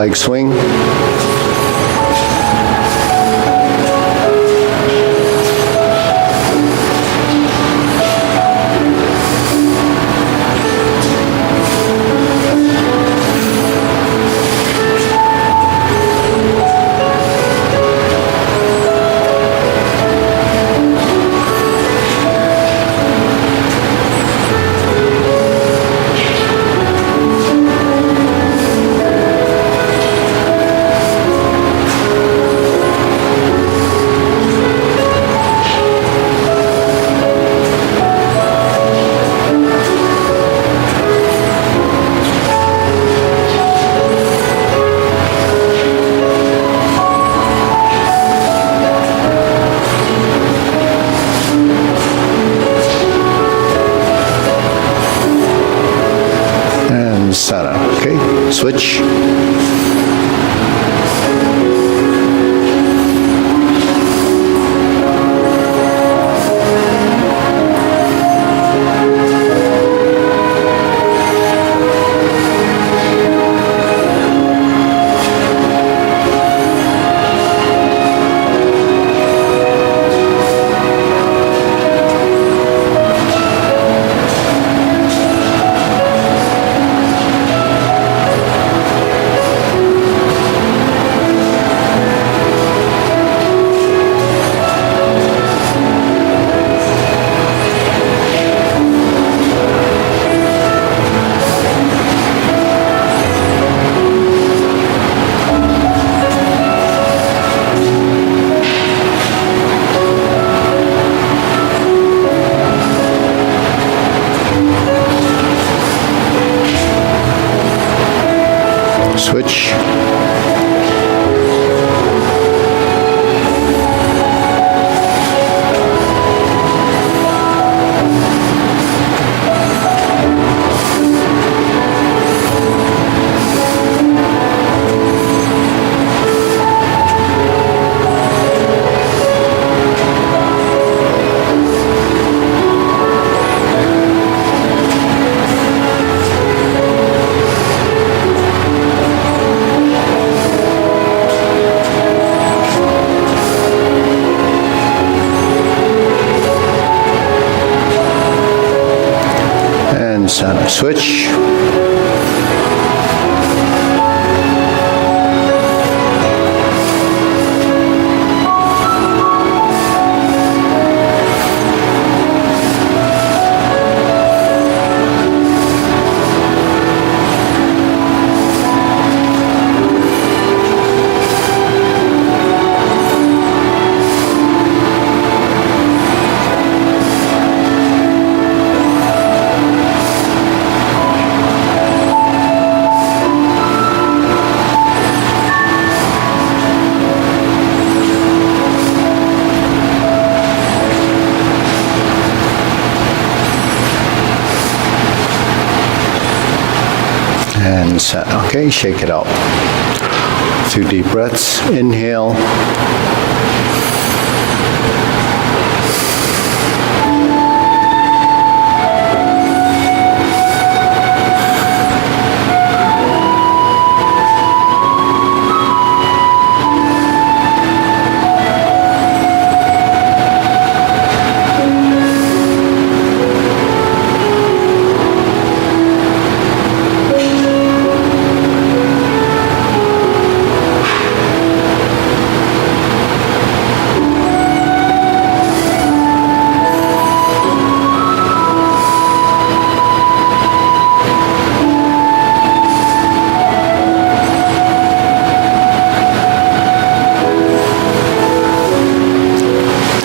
Leg swing. Center. Okay, switch. Switch. Center. Switch. And set. Okay, shake it out. 2 deep breaths. Inhale.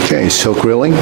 Okay, silk reeling.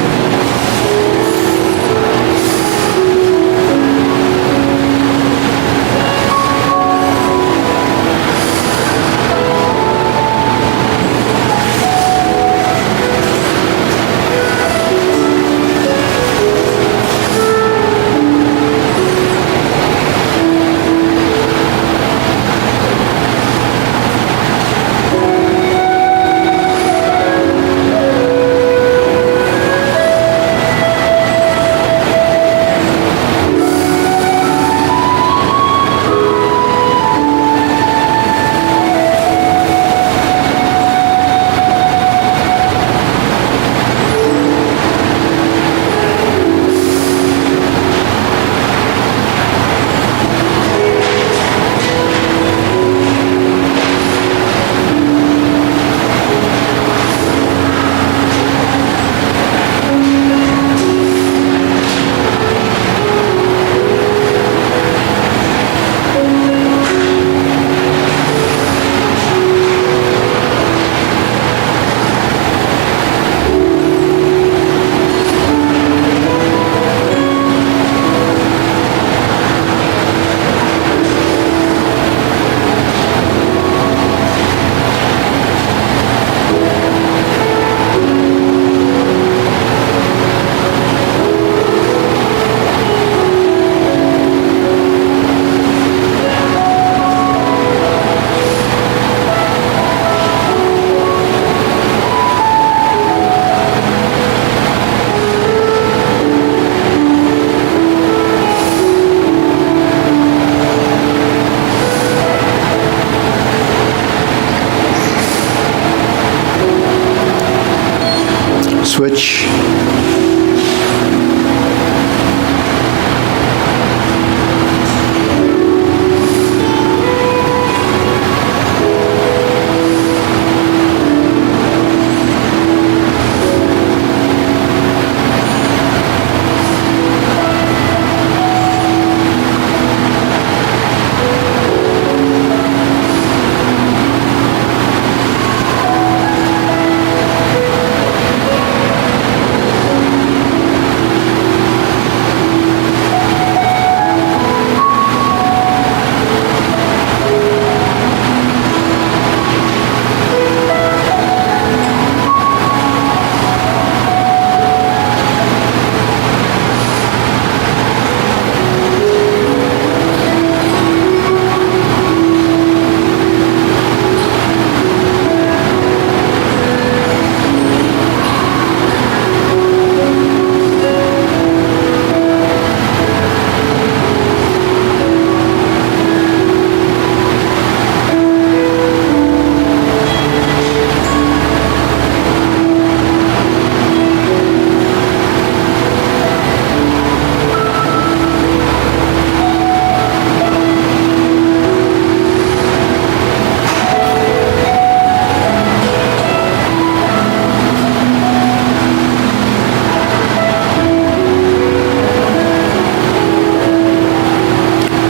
Switch.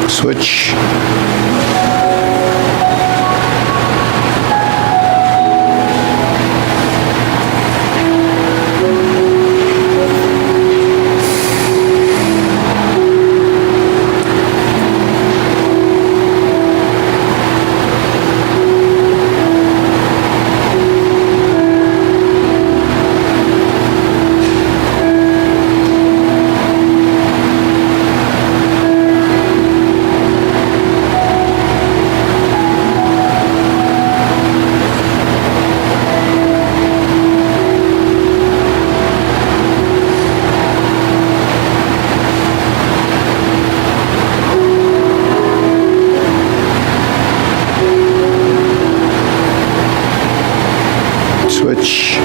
Switch. Switch.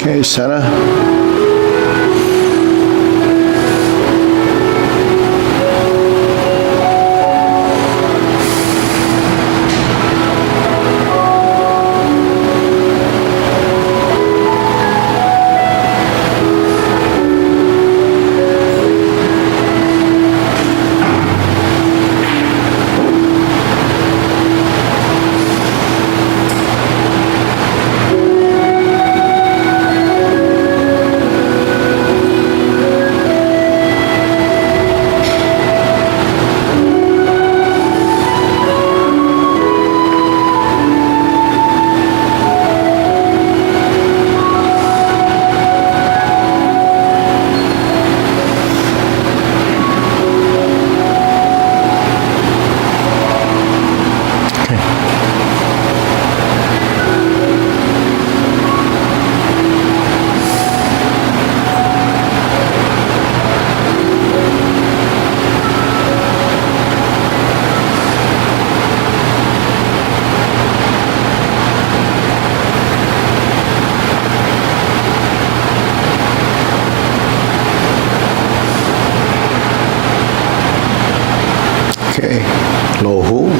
Okay, center. Okay, low hold.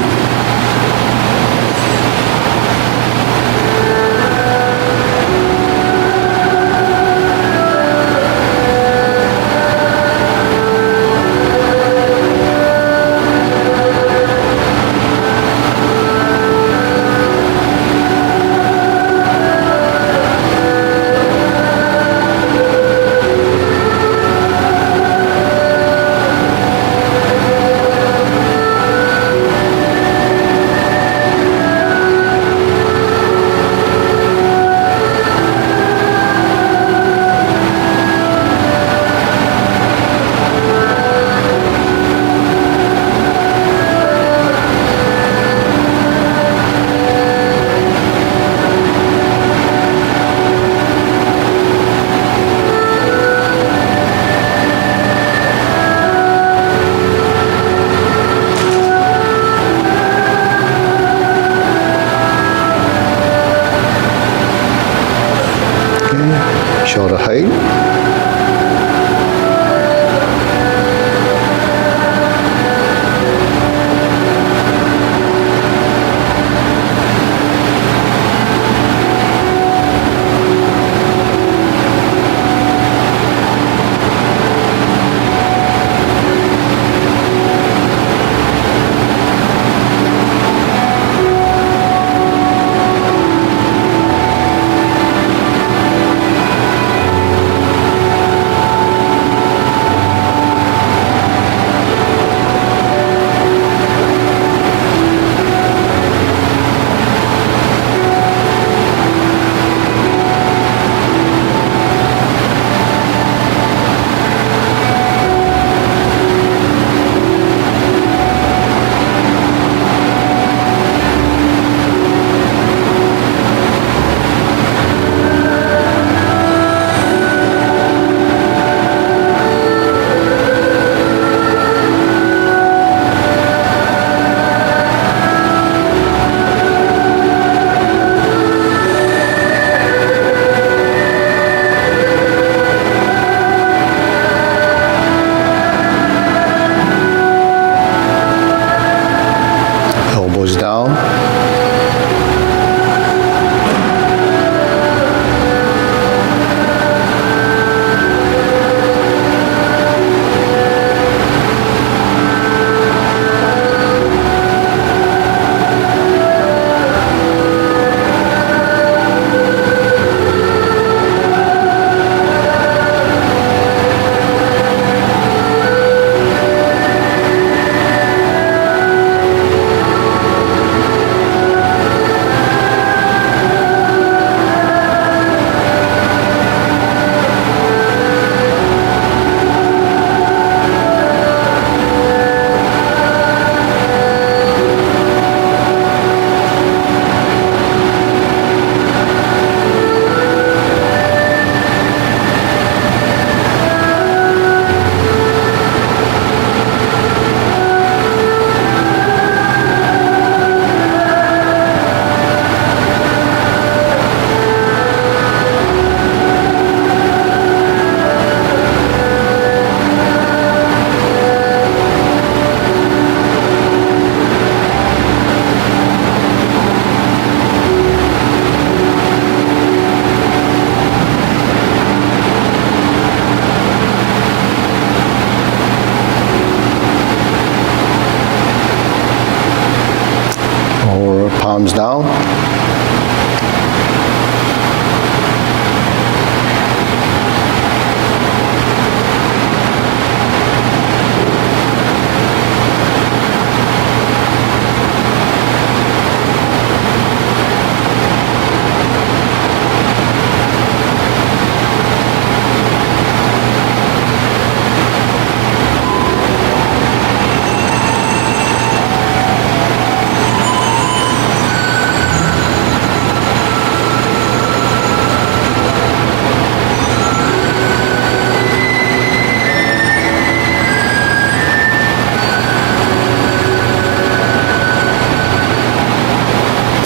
arms down.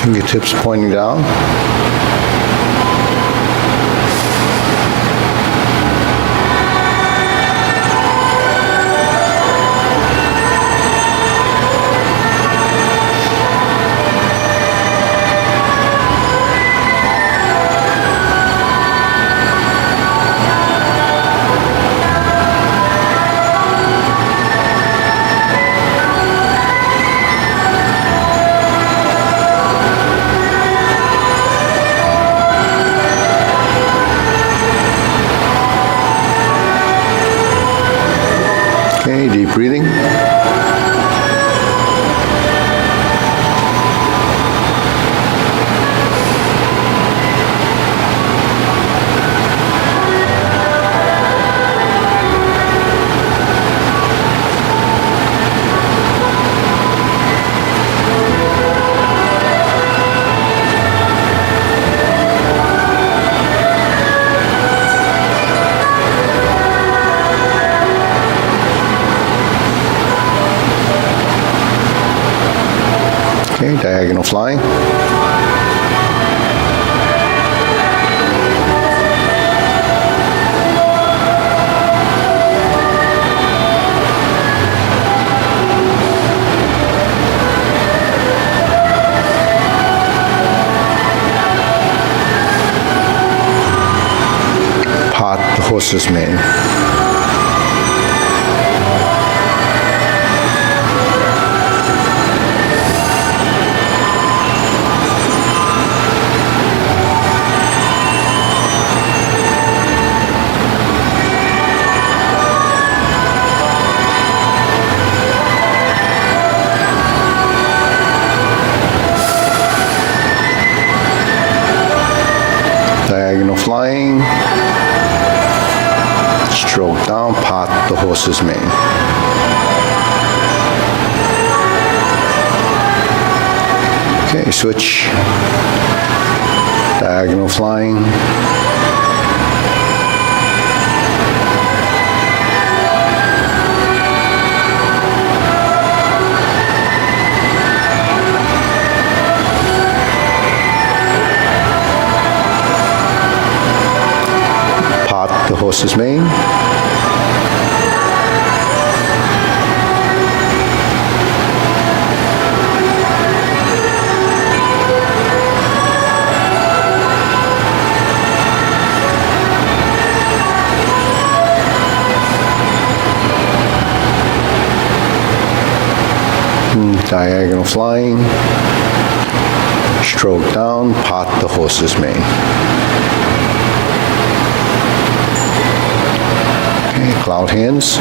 Fingertips pointing down. Okay, deep breathing. Okay, diagonal flying. Part the horse's mane. Diagonal flying, stroke down, part the horse's mane. Okay, switch, diagonal flying, the horse's mane. Diagonal flying, stroke down, part the horse's mane. Cloud hands.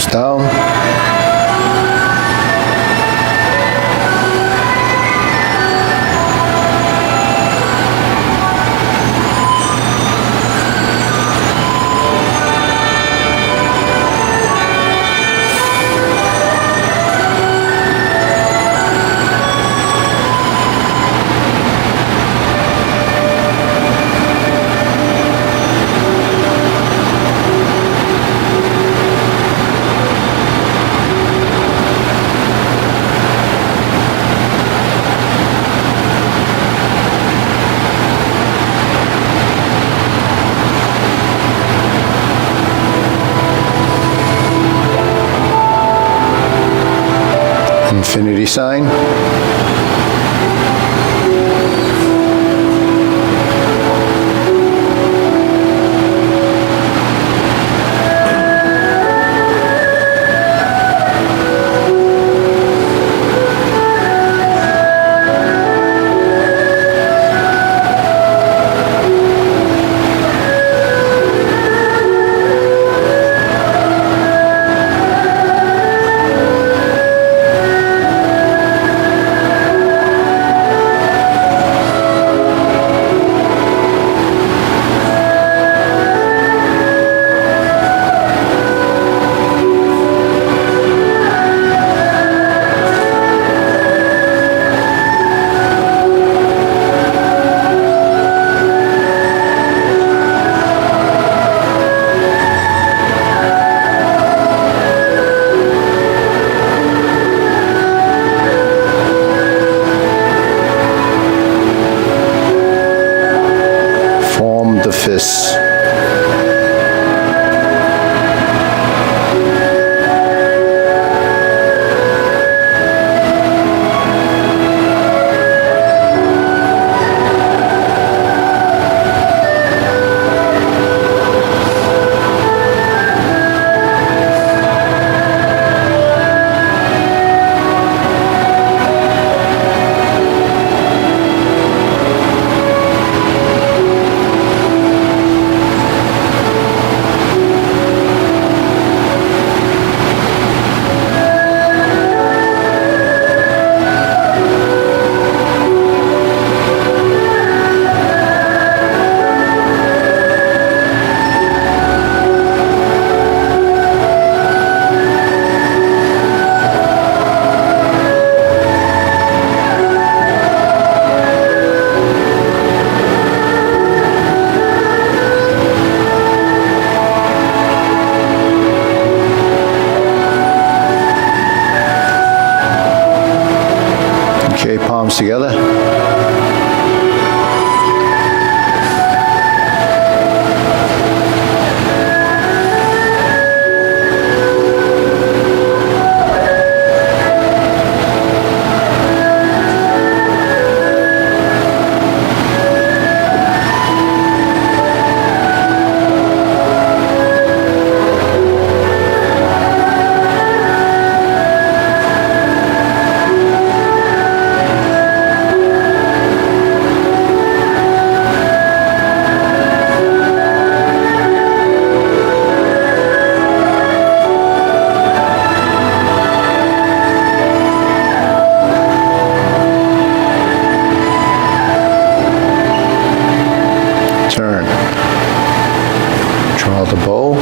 palms down. Infinity sign. The fists. Okay, palms together. Turn. Draw the bow.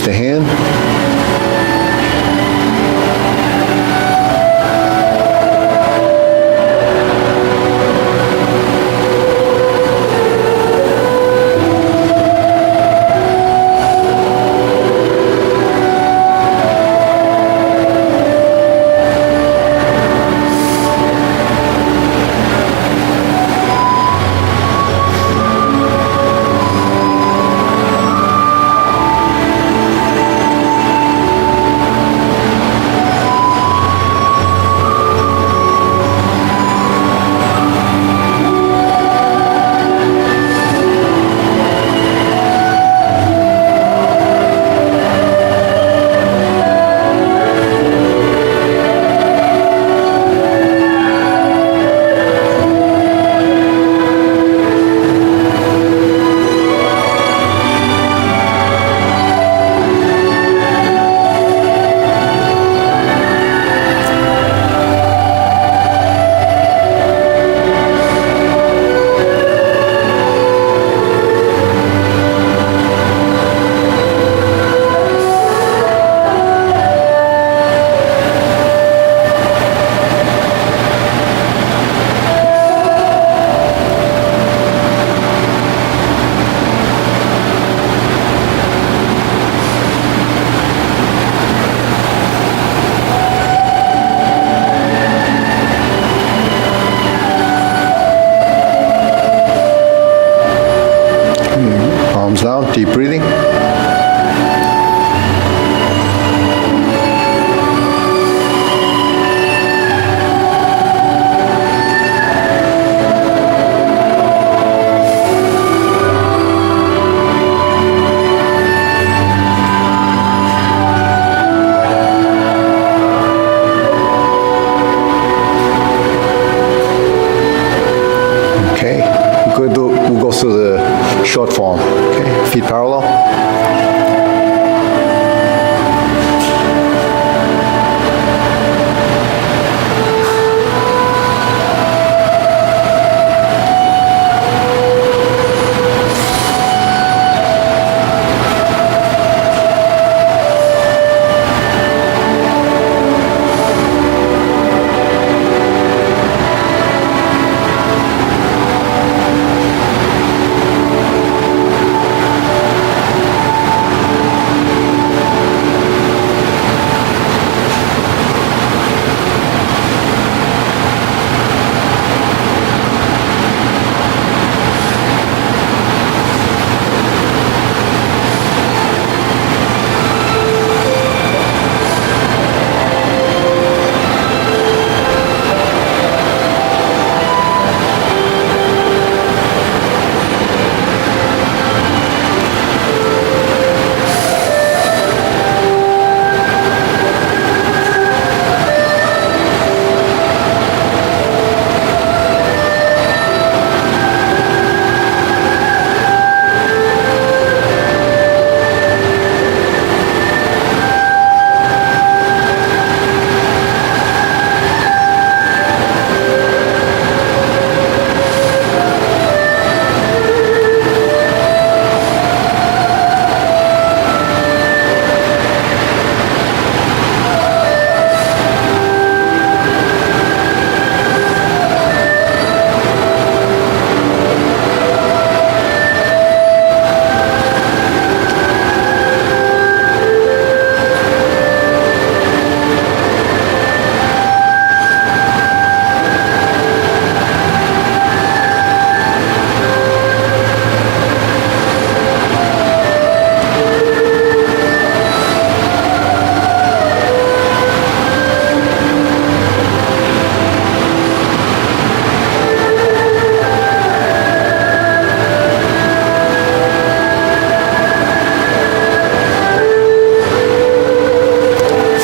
release the hand. Palms down, deep breathing. Okay, we'll go through the short form. Okay, feet parallel.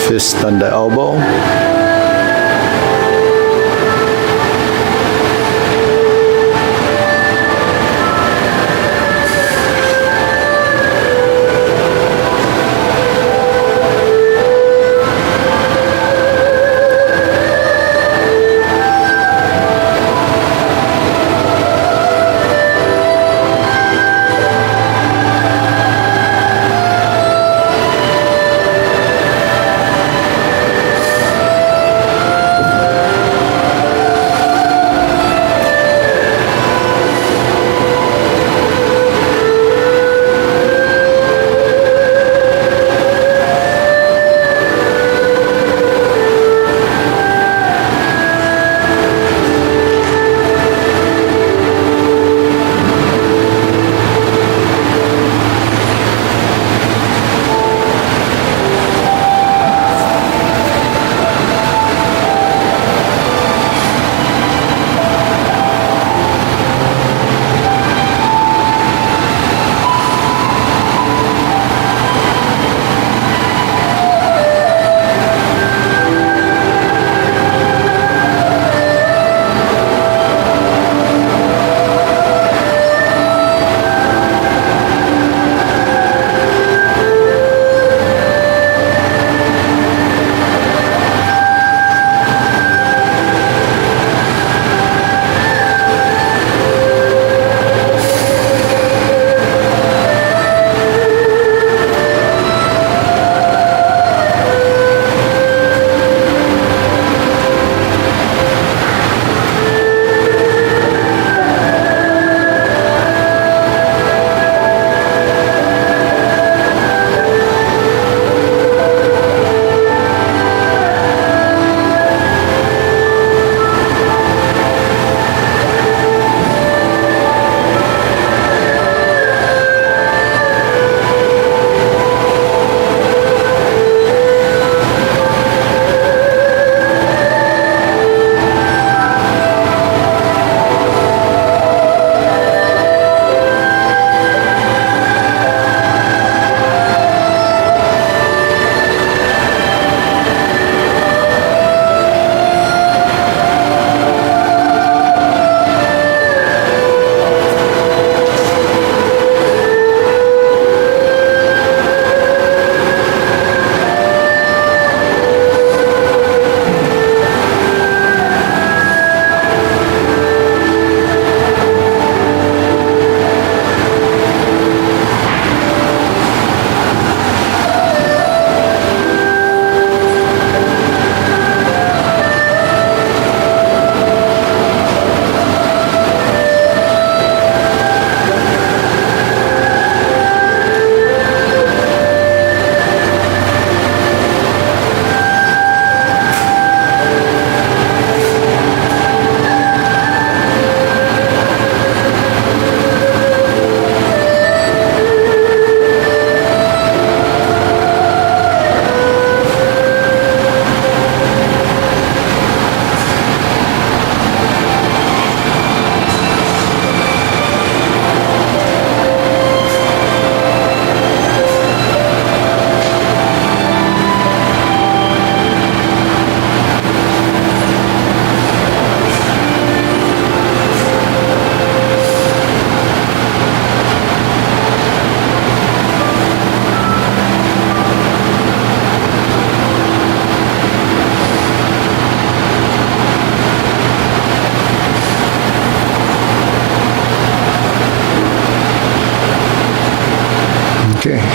Fist under elbow.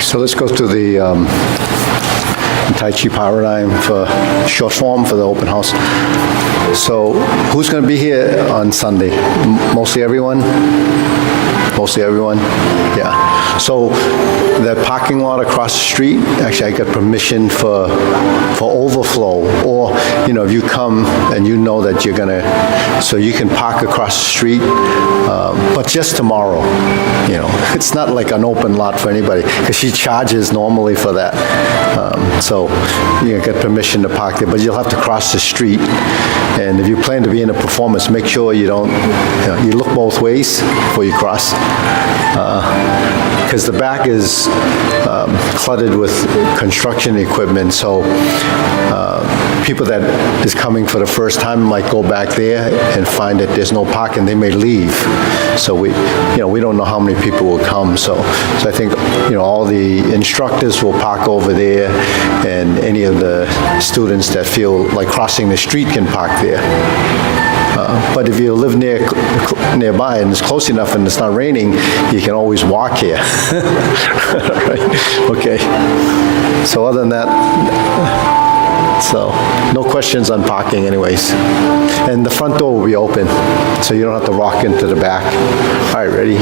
So let's go to the Tai Chi Paradigm for short form for the open house. So who's going to be here on Sunday? Mostly everyone? Mostly everyone? Yeah. So the parking lot across the street, actually I got permission for overflow, or, if you come and you know that you're going to, so you can park across the street, but just tomorrow, It's not like an open lot for anybody, because she charges normally for that. So you get permission to park there, but you'll have to cross the street. And if you plan to be in a performance, make sure you don't, you look both ways before you cross. Because the back is cluttered with construction equipment, so people that is coming for the first time might go back there and find that there's no parking. They may leave. So we don't know how many people will come. So I think all the instructors will park over there, and any of the students that feel like crossing the street can park there. But if you live nearby and it's close enough and it's not raining, you can always walk here. Right? Okay. So other than that, no questions on parking anyways. And the front door will be open, so you don't have to walk into the back. All right, ready?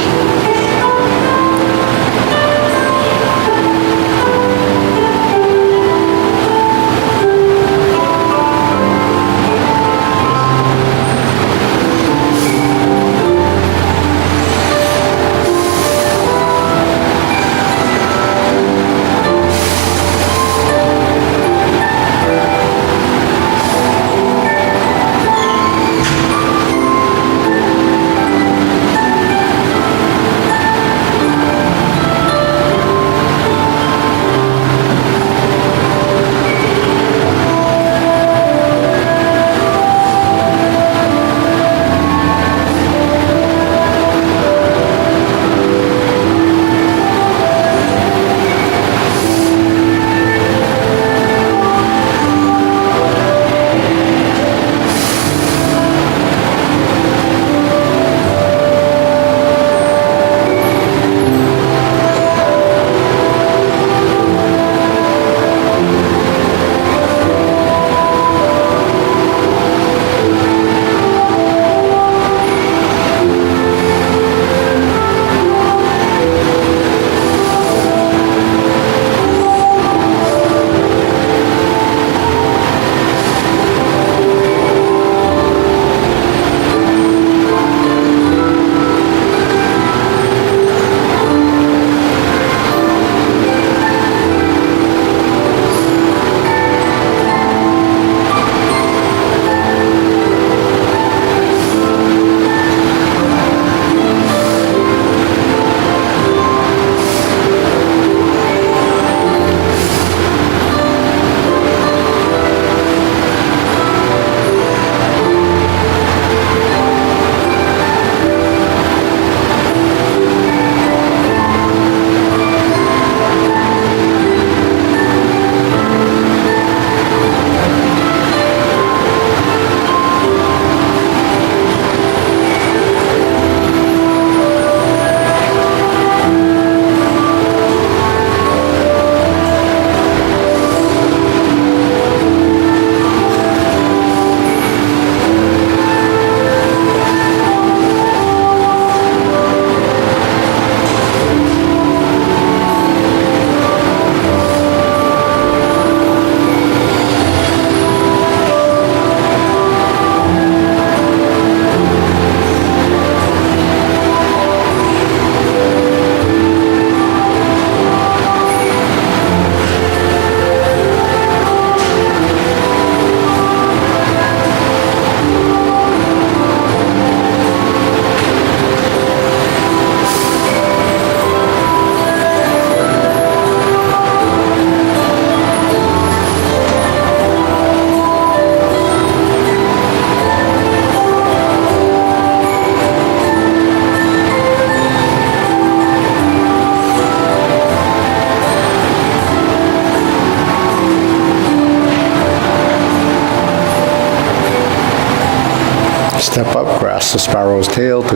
Step up, grasp the sparrow's tail to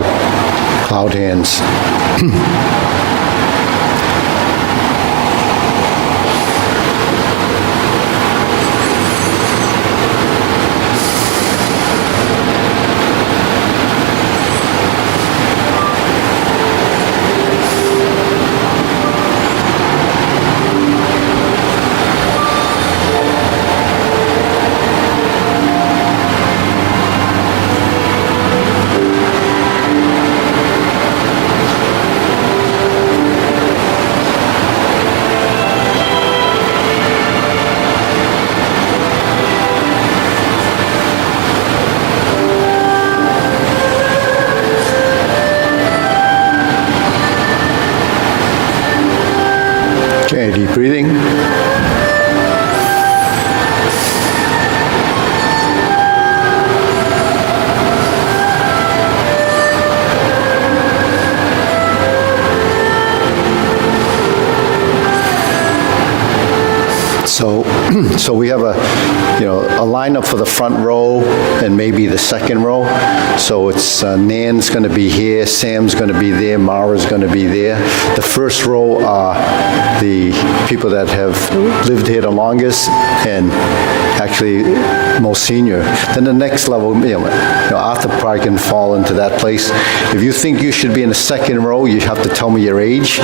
cloud hands. So we have a lineup for the front row and maybe the second row. So it's Nan's going to be here, Sam's going to be there, Mara's going to be there. The first row are the people that have lived here the longest and actually most senior. Then the next level, Arthur probably can fall into that place. If you think you should be in the second row, you have to tell me your age.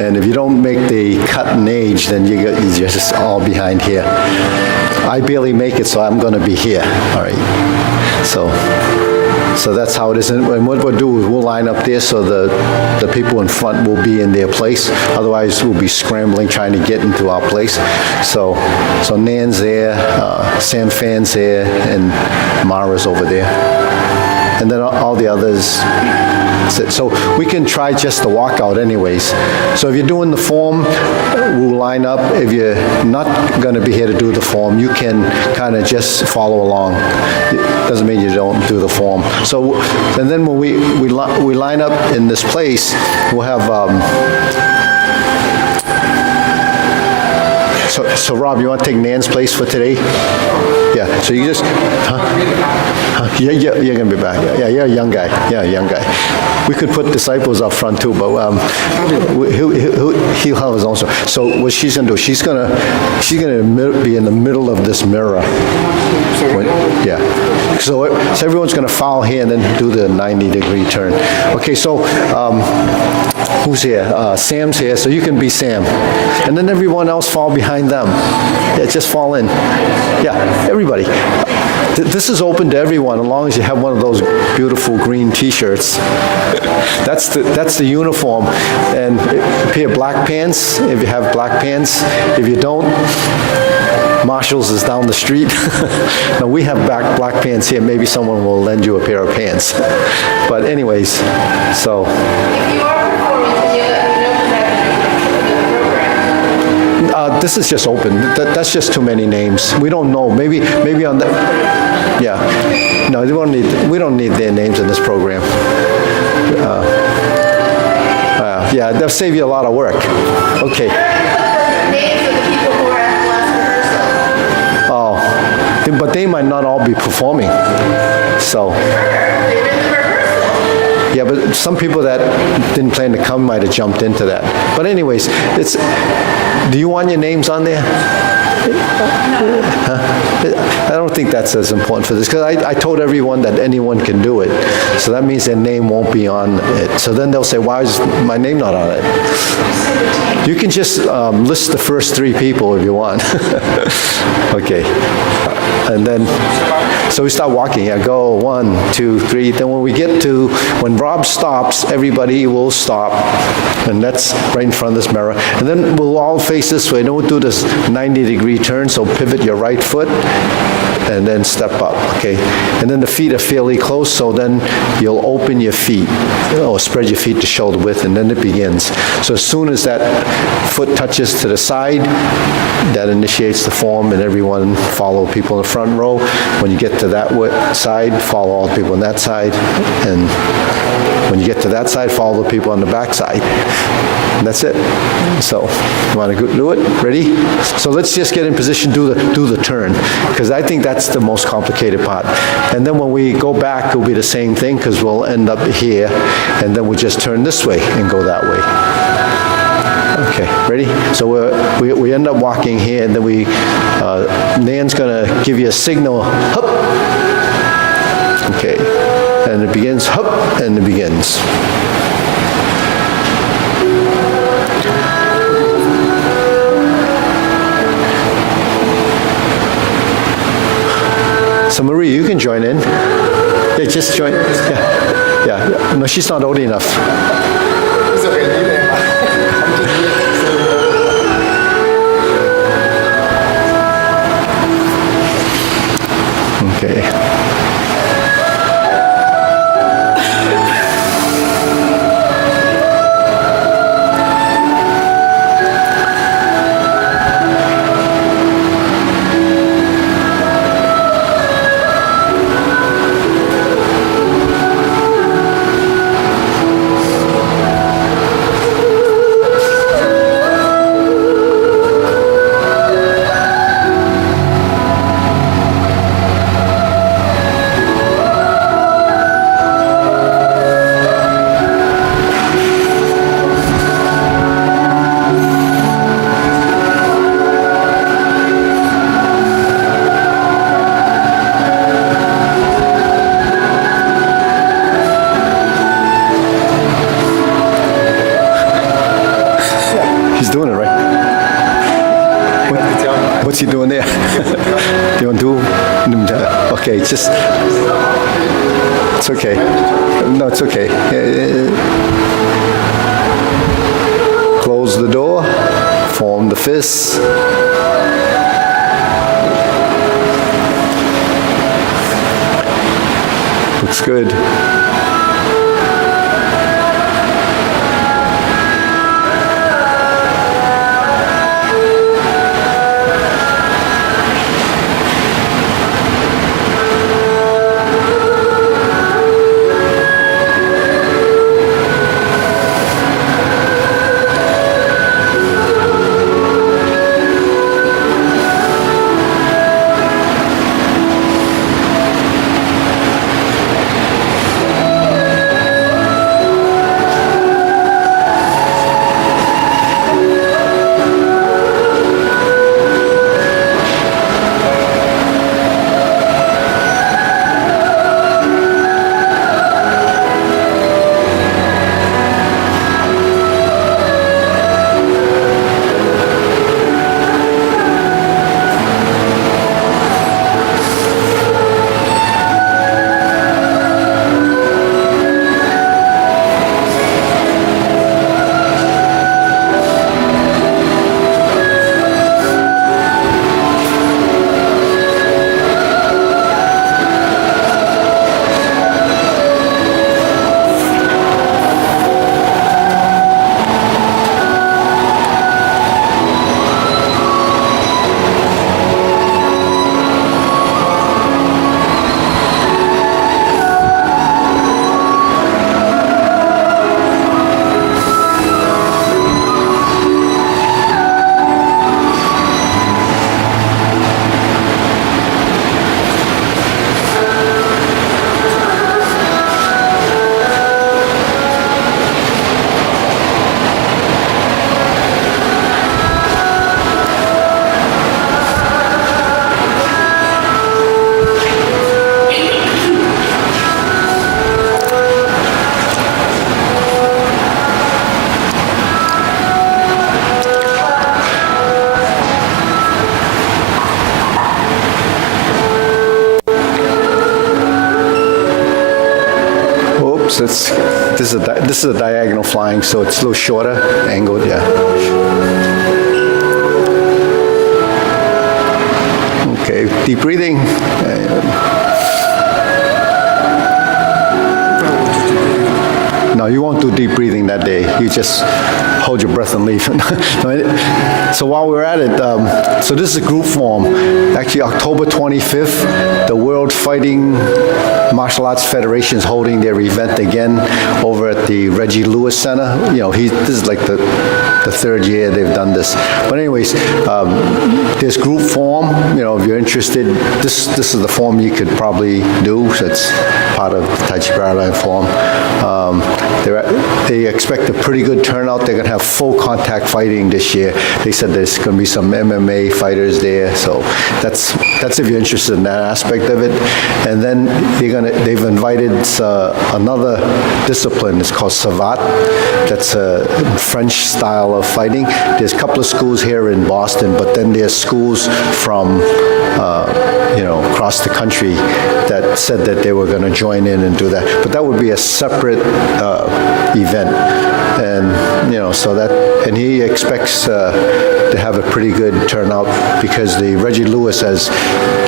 And if you don't make the cut in age, then you're just all behind here. I barely make it, so I'm going to be here. All right. So that's how it is. And what we'll do is we'll line up there so the people in front will be in their place. Otherwise, we'll be scrambling trying to get into our place. So Nan's there, Sam Fan's there, and Mara's over there. And then all the others. So we can try just the walkout anyways. So if you're doing the form, we'll line up. If you're not going to be here to do the form, you can kind of just follow along. It doesn't mean you don't do the form. So, and then when we line up in this place, we'll have, so Rob, you want to take Nan's place for today? Yeah, so you just, Yeah, you're going to be back. Yeah, you're a young guy. Yeah, a young guy. We could put disciples up front too, but he'll have his own story. So what she's going to do, she's going to be in the middle of this mirror. So everyone's going to follow here and then do the 90-degree turn. Okay, so who's here? Sam's here, so you can be Sam. And then everyone else fall behind them. Yeah, just fall in. Yeah, everybody. This is open to everyone, as long as you have one of those beautiful green T-shirts. That's the uniform. And a pair of black pants, if you have black pants. If you don't, Marshall's is down the street. Now, we have black pants here. Maybe someone will lend you a pair of pants. But anyways, so. If you are performing, can you let me know the program? This is just open. That's just too many names. We don't know. Maybe on the. Yeah. No, we don't need their names in this program. Yeah, they'll save you a lot of work. Okay. Names of the people who are at the last rehearsal. Oh, but they might not all be performing. So. Yeah, but some people that didn't plan to come might have jumped into that. But anyways, do you want your names on there? I don't think that's as important for this, because I told everyone that anyone can do it. So that means their name won't be on it. So then they'll say, why is my name not on it? You can just list the first 3 people if you want. Okay. And then, so we start walking. Yeah, go 1, 2, 3. Then when Rob stops, everybody will stop. And that's right in front of this mirror. And then we'll all face this way. Then we'll do this 90-degree turn. So pivot your right foot and then step up, okay? And then the feet are fairly close, so then you'll open your feet, or spread your feet to shoulder width, and then it begins. So as soon as that foot touches to the side, that initiates the form, and everyone follow people in the front row. When you get to that side, follow all the people on that side, and when you get to that side, follow the people on the back side. And that's it. So, you want to do it? Ready? So let's just get in position, do the turn, because I think that's the most complicated part. And then when we go back, it'll be the same thing, because we'll end up here, and then we'll just turn this way and go that way. Okay, ready? So we end up walking here, and then Nan's going to give you a signal, hup. Okay, and it begins, hup, and it begins. So Marie, you can join in. Yeah, just join. Yeah. No, she's not old enough. Okay. Just, it's okay. No, it's okay. Close the door, form the fists. Looks good. This is a diagonal flying, so it's a little shorter, angled, yeah. Okay, deep breathing. No, you won't do deep breathing that day. You just hold your breath and leave. So while we're at it, so this is a group form. Actually, October 25th, the World Fighting Martial Arts Federation is holding their event again over at the Reggie Lewis Center. You know, this is like the third year they've done this. But anyways, there's group form. You know, if you're interested, this is the form you could probably do. So it's part of the Tai Chi Paradigm form. They expect a pretty good turnout. They're going to have full contact fighting this year. They said there's going to be some MMA fighters there. So that's if you're interested in that aspect of it. And then they've invited another discipline. It's called Savate. That's a French style of fighting. There's a couple of schools here in Boston, but then there's schools from across the country that said that they were going to join in and do that. But that would be a separate event. And, so that, and he expects to have a pretty good turnout because the Reggie Lewis has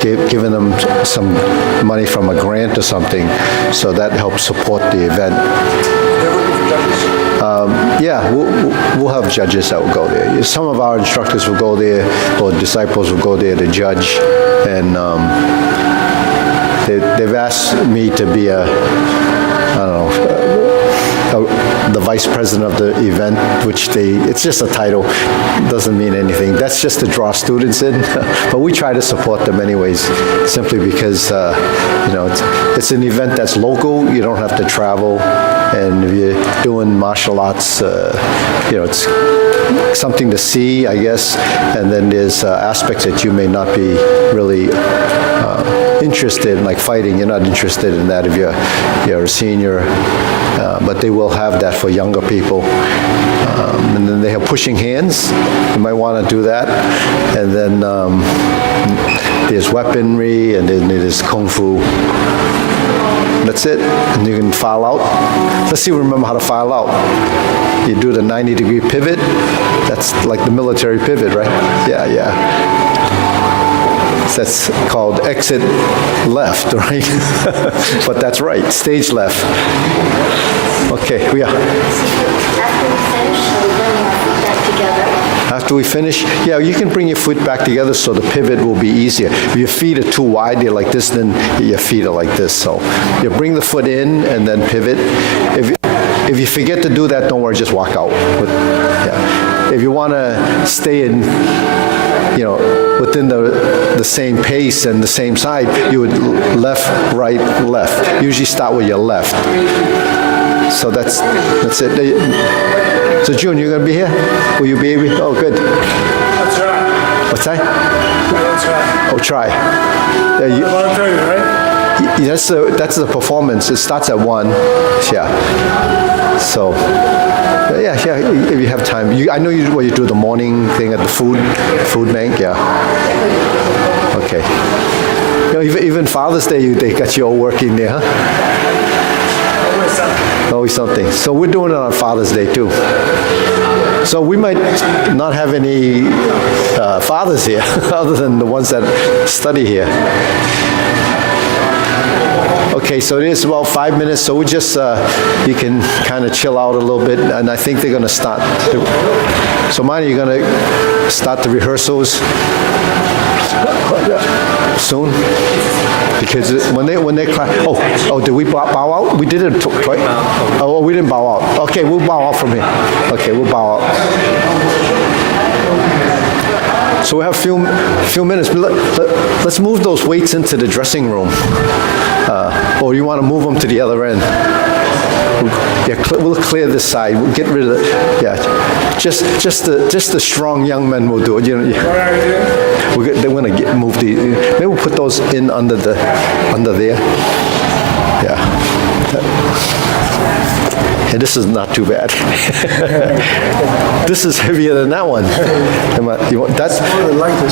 given them some money from a grant or something, so that helps support the event. Yeah, we'll have judges that will go there. Some of our instructors will go there, or disciples will go there to judge, and they've asked me to be the vice president of the event, which it's just a title, doesn't mean anything. That's just to draw students in, but we try to support them anyways, simply because it's an event that's local. You don't have to travel, and if you're doing martial arts, it's something to see, I guess. And then there's aspects that you may not be really interested in, like fighting. You're not interested in that if you're a senior, but they will have that for younger people. And then they have pushing hands. You might want to do that. And then there's weaponry, and then there's kung fu. That's it, and you can file out. Let's see if we remember how to file out. You do the 90-degree pivot. That's like the military pivot, right? Yeah. That's called exit left, right? But that's right, stage left. Okay, we are. After we finish, yeah, you can bring your foot back together so the pivot will be easier. If your feet are too wide, they're like this, then your feet are like this. So you bring the foot in and then pivot. If you forget to do that, don't worry, just walk out. If you want to stay in, within the same pace and the same side, you would left, right, left. Usually start with your left. So that's it. So June, you're going to be here? Will you be able? Oh, good. I'll try. What's that? I'll try. Oh, try. Yeah, 1:30, right? that's the performance. It starts at 1. Yeah. So, yeah. If you have time, I know you do the morning thing at the food bank. Yeah. Okay. Even Father's Day, they got you all working there, huh? Always something. So we're doing it on Father's Day too. So we might not have any fathers here, other than the ones that study here. Okay, so it is about 5 minutes, so we just, you can kind of chill out a little bit, and I think they're going to start. So Mani, you're going to start the rehearsals soon? Because when they clap, did we bow out? We did it twice. Oh, we didn't bow out. Okay, we'll bow out from here. Okay, we'll bow out. So we have a few minutes. Let's move those weights into the dressing room. Or you want to move them to the other end? Yeah, we'll clear this side. We'll get rid of it. Yeah, just the strong young men will do it. They want to move the. Maybe we'll put those in under there. Yeah. And this is not too bad. This is heavier than that one. That's The length is